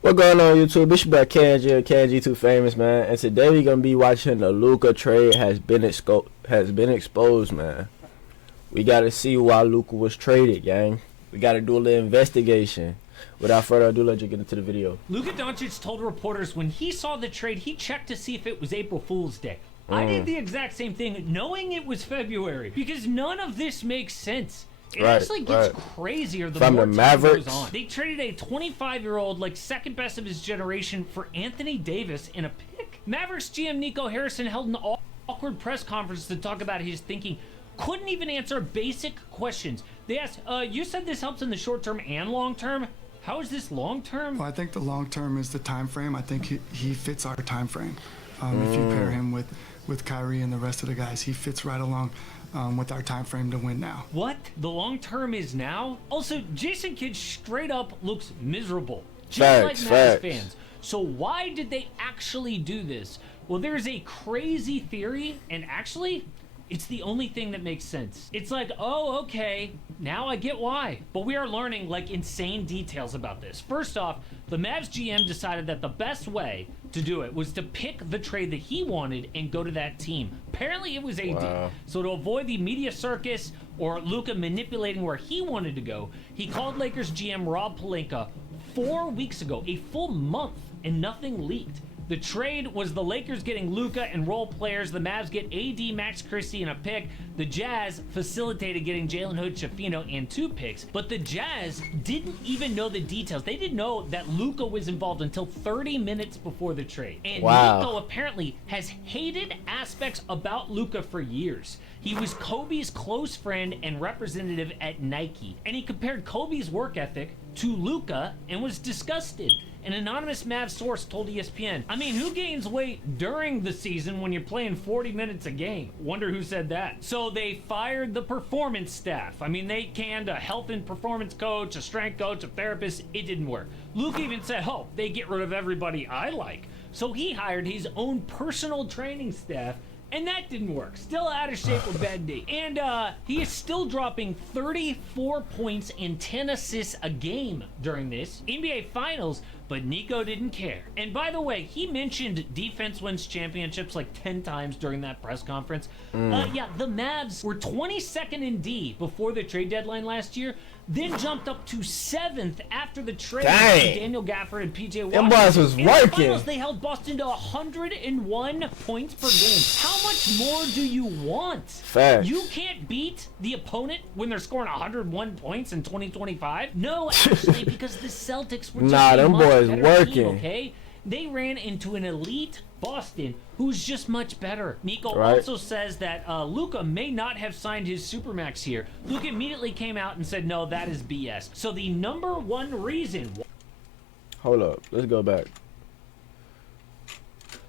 What going on YouTube? It's your boy KNG Too Famous, man. And today we gonna be watching the Luka trade has been exposed, man. We gotta see why Luka was traded, gang. We gotta do a little investigation. Without further ado, let's just get into the video. Luka Doncic told reporters when he saw the trade, he checked to see if it was April Fool's Day. I did the exact same thing, knowing it was February, because none of this makes sense. It actually gets crazier the more time goes on. They traded a 25-year-old, like second best of his generation, for Anthony Davis in a pick. Mavericks GM Nico Harrison held an awkward press conference to talk about his thinking. Couldn't even answer basic questions. They asked, you said this helps in the short term and long term. How is this long term? Well, I think the long term is the time frame. I think he fits our time frame. If you pair him with Kyrie and the rest of the guys, he fits right along with our time frame to win now. What? The long term is now? Also, Jason Kidd straight up looks miserable, just like Mavs fans. So why did they actually do this? Well, there's a crazy theory, and actually, it's the only thing that makes sense. It's like, oh, okay, now I get why. But we are learning like insane details about this. First off, the Mavs GM decided that the best way to do it was to pick the trade that he wanted and go to that team. Apparently it was AD. Wow. So to avoid the media circus or Luka manipulating where he wanted to go, he called Lakers GM Rob Pelinka 4 weeks ago, a full month, and nothing leaked. The trade was the Lakers getting Luka and role players. The Mavs get AD, Max Christie, and a pick. The Jazz facilitated getting Jalen Hood, Schifino, and 2 picks. But the Jazz didn't even know the details. They didn't know that Luka was involved until 30 minutes before the trade. And Nico apparently has hated aspects about Luka for years. He was Kobe's close friend and representative at Nike. And he compared Kobe's work ethic to Luka and was disgusted. An anonymous Mavs source told ESPN, I mean, who gains weight during the season when you're playing 40 minutes a game? Wonder who said that. So they fired the performance staff. I mean, they canned a health and performance coach, a strength coach, a therapist. It didn't work. Luke even said, oh, they get rid of everybody I like. So he hired his own personal training staff, and that didn't work. Still out of shape with bad knee. And he is still dropping 34 points and 10 assists a game during this NBA Finals, but Nico didn't care. And by the way, he mentioned defense wins championships like 10 times during that press conference. Yeah, the Mavs were 22nd in D before the trade deadline last year, then jumped up to 7th after the trade with Daniel Gafford and PJ Washington. Them boys was working. In the finals, they held Boston to 101 points per game. How much more do you want? Facts. You can't beat the opponent when they're scoring 101 points in 2025? No, actually, because the Celtics were just them boys working. Team, okay? They ran into an elite Boston who's just much better. Nico also says that Luka may not have signed his Supermax here. Luka immediately came out and said, no, that is BS. So the number one reason... Hold up. Let's go back.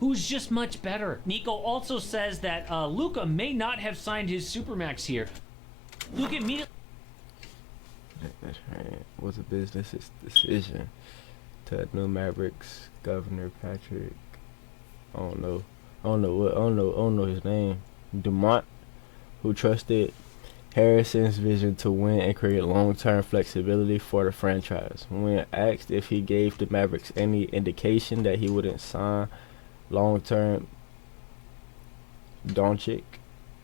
Who's just much better. Nico also says that Luka may not have signed his Supermax here. Luka immediately... That's right. Was a business decision to new Mavericks Governor Patrick. I don't know his name. Dumont, who trusted Harrison's vision to win and create long-term flexibility for the franchise. When asked if he gave the Mavericks any indication that he wouldn't sign long-term, Doncic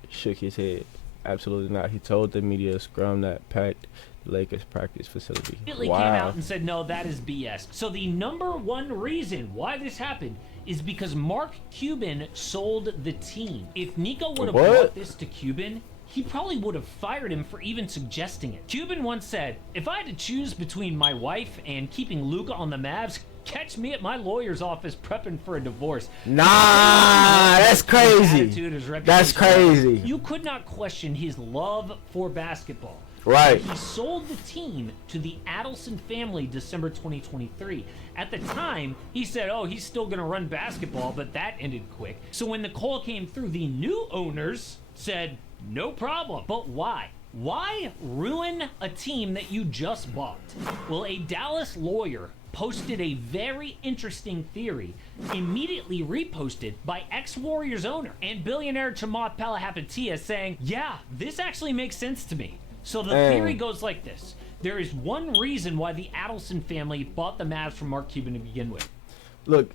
shook his head. Absolutely not. He told the media scrum that packed the Lakers practice facility. Immediately came out and said, no, that is BS. So the number one reason why this happened is because Mark Cuban sold the team. If Nico would have brought this to Cuban, he probably would have fired him for even suggesting it. Cuban once said, if I had to choose between my wife and keeping Luka on the Mavs, catch me at my lawyer's office prepping for a divorce. Nah, that's crazy. That's crazy. You could not question his love for basketball. Right. He sold the team to the Adelson family December 2023. At the time, he said, oh, he's still going to run basketball, but that ended quick. So when the call came through, the new owners said, no problem. But why? Why ruin a team that you just bought? Well, a Dallas lawyer posted a very interesting theory, immediately reposted by ex-Warriors owner and billionaire Chamath Palihapitiya saying, yeah, this actually makes sense to me. So the theory goes like this. There is one reason why the Adelson family bought the Mavs from Mark Cuban to begin with. Look,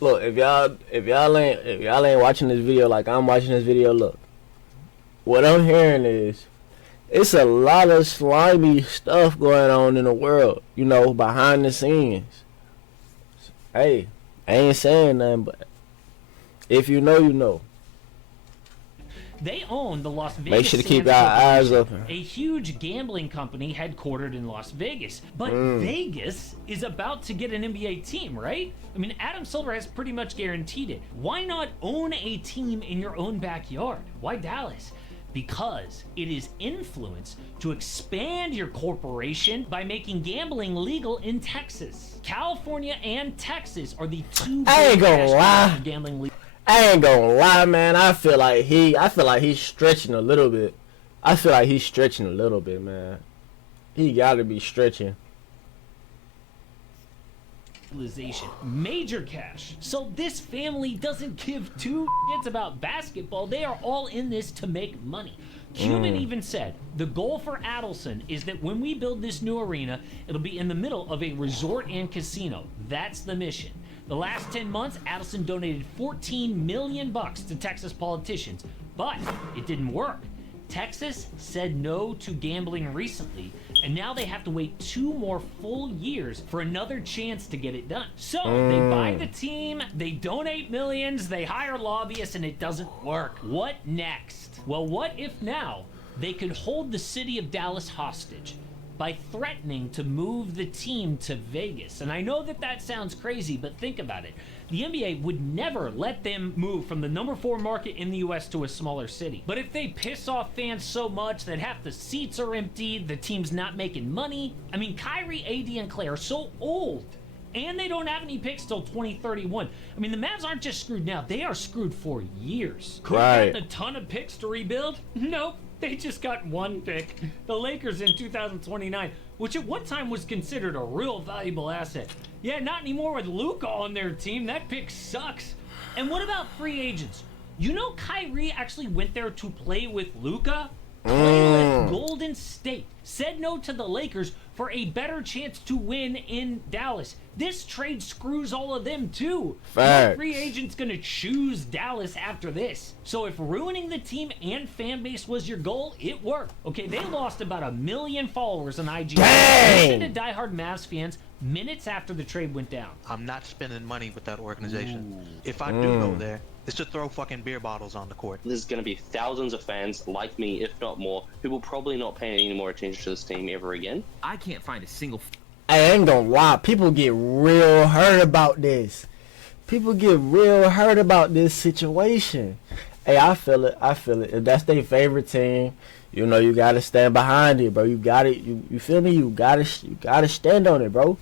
if y'all ain't watching this video like I'm watching this video, look. What I'm hearing is it's a lot of slimy stuff going on in the world, you know, behind the scenes. Hey, I ain't saying nothing, but if you know, you know. They own the Las Vegas Make sure to keep Sands our eyes Corporation, open. a huge gambling company headquartered in Las Vegas. But Vegas is about to get an NBA team, right? I mean, Adam Silver has pretty much guaranteed it. Why not own a team in your own backyard? Why Dallas? Because it is influence to expand your corporation by making gambling legal in Texas. California and Texas are the two I ain't gonna lie. gambling legal. I ain't gonna lie, man. I feel like he's stretching a little bit. I feel like he's stretching a little bit, man. He gotta be stretching. Major cash. So this family doesn't give two shits about basketball. They are all in this to make money. Cuban even said the goal for Adelson is that when we build this new arena, it'll be in the middle of a resort and casino. That's the mission. The last 10 months, Adelson donated $14 million to Texas politicians, but it didn't work. Texas said no to gambling recently, and now they have to wait 2 more full years for another chance to get it done. So they buy the team, they donate millions, they hire lobbyists, and it doesn't work. What next? Well, what if now they could hold the city of Dallas hostage by threatening to move the team to Vegas? And I know that sounds crazy, but think about it. The NBA would never let them move from the number 4 market in the US to a smaller city. But if they piss off fans so much that half the seats are empty, the team's not making money. I mean, Kyrie, AD, and Clay are so old, and they don't have any picks till 2031. I mean, the Mavs aren't just screwed now, they are screwed for years. Could have gotten a ton of picks to rebuild? Nope. They just got 1 pick, the Lakers in 2029, which at one time was considered a real valuable asset. Yeah, not anymore with Luka on their team. That pick sucks. And what about free agents? You know Kyrie actually went there to play with Luka? Play with Golden State. Said no to the Lakers for a better chance to win in Dallas. This trade screws all of them too. Facts. No free agent's gonna choose Dallas after this. So if ruining the team and fan base was your goal, it worked. Okay, they lost about 1 million followers on IG. Listen to diehard Mavs fans minutes after the trade went down. I'm not spending money with that organization. If I do go there, it's to throw fucking beer bottles on the court. There's going to be thousands of fans like me, if not more, who will probably not pay any more attention to this team ever again. I can't find a single... I ain't gonna lie. People get real hurt about this. People get real hurt about this situation. Hey, I feel it. I feel it. If that's their favorite team, you know, you gotta stand behind it, bro. You got it. You feel me? You gotta stand on it, bro.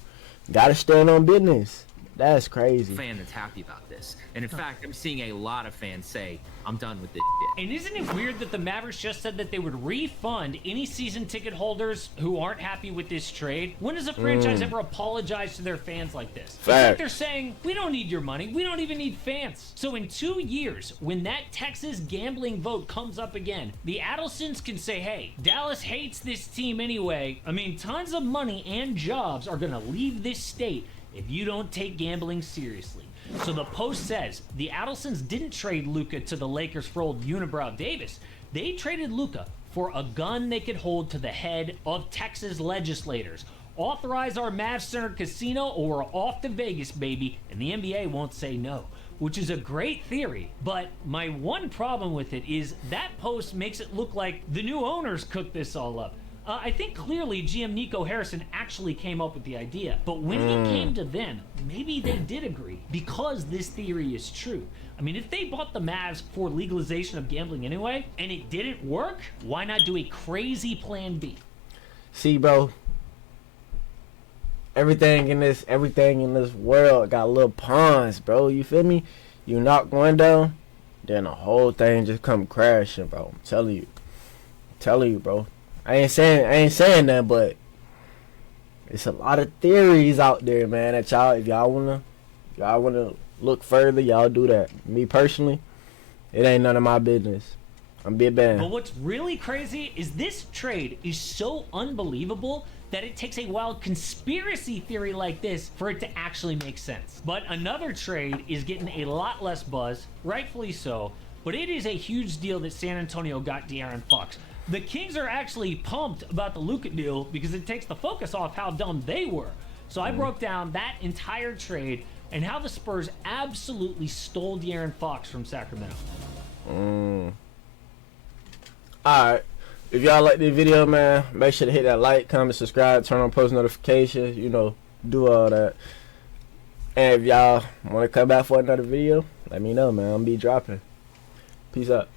You gotta stand on business. That's crazy. Fan that's happy about this. And in fact, I'm seeing a lot of fans say, I'm done with this shit. And isn't it weird that the Mavericks just said that they would refund any season ticket holders who aren't happy with this trade? When does a franchise ever apologize to their fans like this? It's like they're saying, we don't need your money. We don't even need fans. So in 2 years, when that Texas gambling vote comes up again, the Adelsons can say, hey, Dallas hates this team anyway. I mean, tons of money and jobs are going to leave this state if you don't take gambling seriously. So the Post says the Adelsons didn't trade Luka to the Lakers for old Unibrow Davis. They traded Luka for a gun they could hold to the head of Texas legislators. Authorize our Mavs-centered casino or we're off to Vegas, baby, and the NBA won't say no. Which is a great theory, but my one problem with it is that Post makes it look like the new owners cooked this all up. I think clearly GM Nico Harrison actually came up with the idea, but when he came to them, maybe they did agree because this theory is true. I mean, if they bought the Mavs for legalization of gambling anyway, and it didn't work, why not do a crazy plan B? See, bro, everything in this world got little pawns, bro. You feel me? You knock one down, then the whole thing just come crashing, bro. I'm telling you, bro. I ain't saying that, but it's a lot of theories out there, man. That if y'all wanna look further, y'all do that. Me personally, it ain't none of my business. I'm Big Ben. But what's really crazy is this trade is so unbelievable that it takes a wild conspiracy theory like this for it to actually make sense. But another trade is getting a lot less buzz, rightfully so, but it is a huge deal that San Antonio got De'Aaron Fox. The Kings are actually pumped about the Luka deal because it takes the focus off how dumb they were. So I broke down that entire trade and how the Spurs absolutely stole De'Aaron Fox from Sacramento. Alright. If y'all like this video, man, make sure to hit that like, comment, subscribe, turn on post notifications, you know, do all that. And if y'all want to come back for another video, let me know, man. I'm gonna be dropping. Peace out.